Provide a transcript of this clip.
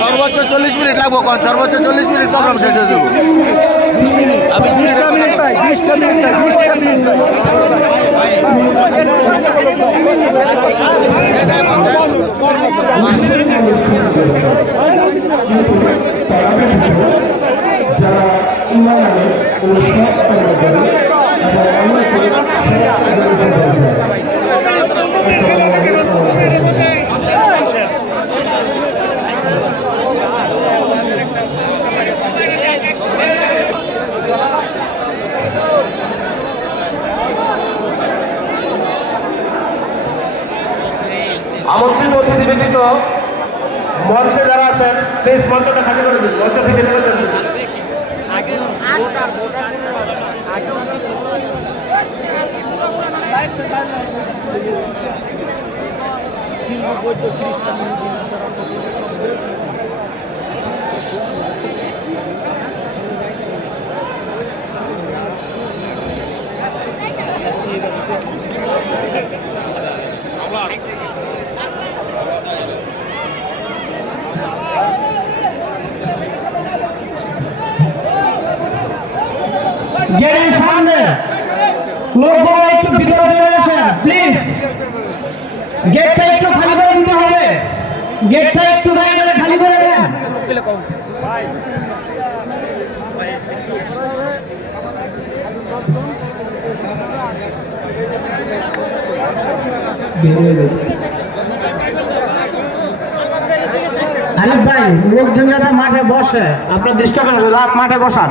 সর্বোচ্চ চল্লিশ মিনিট লাগবো কন সর্বোচ্চ চল্লিশ মিনিট প্রোগ্রাম শেষ হয়ে যাব। যারা ইমান ও সৎ কর্মচারী আমন্ত্রিত অতিথি ব্যতীত মঞ্চে যারা আছেন প্লিজ মঞ্চটা খালি করে দিন। মঞ্চ থেকে চলে যান গেটের সামনে লোকগুলো একটু ভিতরে গেটটা একটু খালি করে দিতে হবে। গেটটা একটু দয়া করে খালি করে দেন। আরিফ ভাই, লোকজন যাতে মাঠে বসে, আপনার দৃষ্টি রাত মাঠে বসান।